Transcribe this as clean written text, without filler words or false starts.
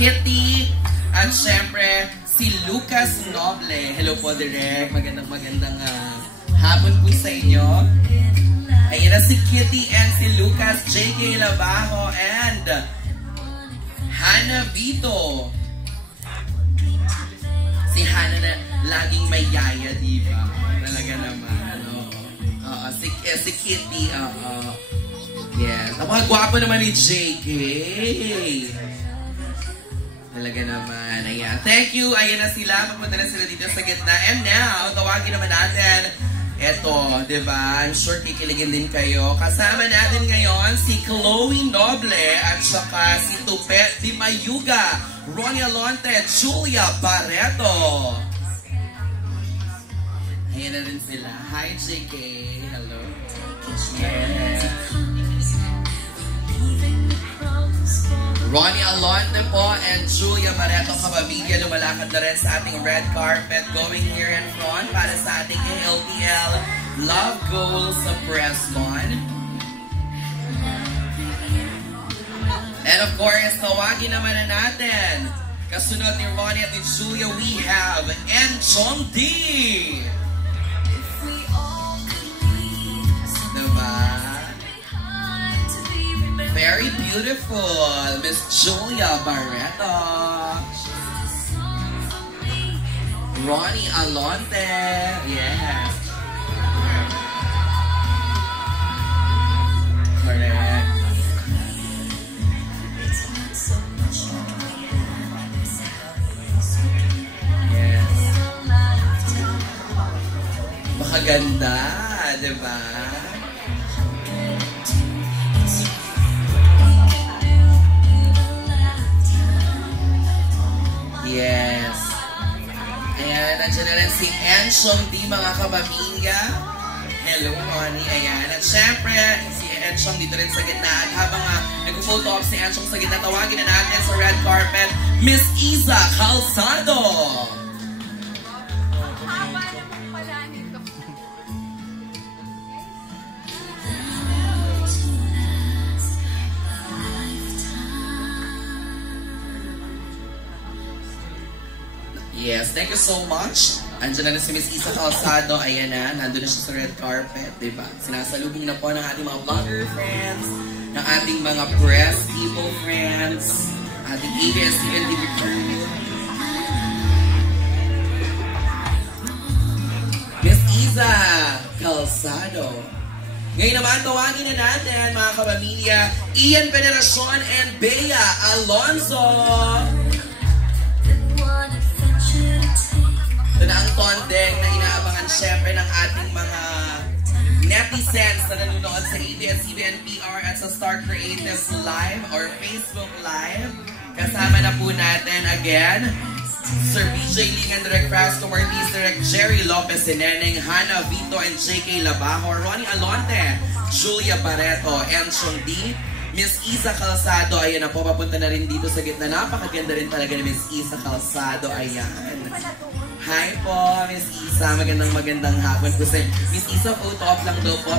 Kitty, at syempre, si Lucas Noble. Hello po, Direk. Magandang hapon po sa inyo. Ayan na si Kitty and si Lucas, JK Labajo, and Hannah Vito. Si Hannah na laging may yaya, diba? Talaga naman. Si Kitty, yes. Napakagwapo naman ni JK. Talaga naman. Ayan. Thank you. Ayan na sila. Magpunta na sila dito sa gitna. And now, tawagin naman natin. Eto, diba? I'm sure kikiligin din kayo. Kasama natin ngayon si Chloe Noble at saka si Tupet Di Mayuga, Ronnie Alonte, Julia Barreto. Ayan na rin sila. Hi, JK. Hello. Yeah. Ronnie Alonte po and Julia Barreto kapamilya lumalakad na rin sa ating red carpet going here in front para sa ating ALPL Love Goals sa Preston. And of course, tawagin naman na natin. Kasunod ni Ronnie at ni Julia, we have Enchong D. Very beautiful, Miss Julia Barreto. Ronnie Alonte, yeah. Correct. Yes. Makaganda, diba? Yes. Ayan, nandiyan na rin si Enchong D, mga kapamilya. Hello, Ronnie. Ayan. At syempre, si Enchong dito rin sa gitna. At habang nag-photo off si Enchong sa gitna, tawagin na natin sa red carpet, Miss Iza Calzado. Yes, thank you so much. Andiyan na si Miss Isa Calzado. Ayan na, nandun na siya sa red carpet, diba? Sinasalubong na po ng ating mga vlogger friends, ng ating mga press people friends, ating ABS-CBN TV crew. Miss Isa Calzado. Ngayon naman, tawagin na natin, mga kapamilya, Ian Veneracion and Bea Alonzo. Ito na ang tondeng na inaabangan syempre ng ating mga netizens na nanonood sa ABS-CBN PR at sa Star Creatives Live or Facebook Live. Kasama na po natin again, Sir BJ Lingan, Direk Frasto Martis, Direk Jerry Lopez Sineneng, Hannah Vito and JK Labajo, Ronnie Alonte, Julia Barreto, Enchong D, Miss Isa Calzado. Ayan na po, papunta na rin dito sa gitna. Napakaganda rin talaga ni Miss Isa Calzado. Ayan. Hi po, Miss Isa. Magandang hapon po sa Miss Isa, photo off lang daw po.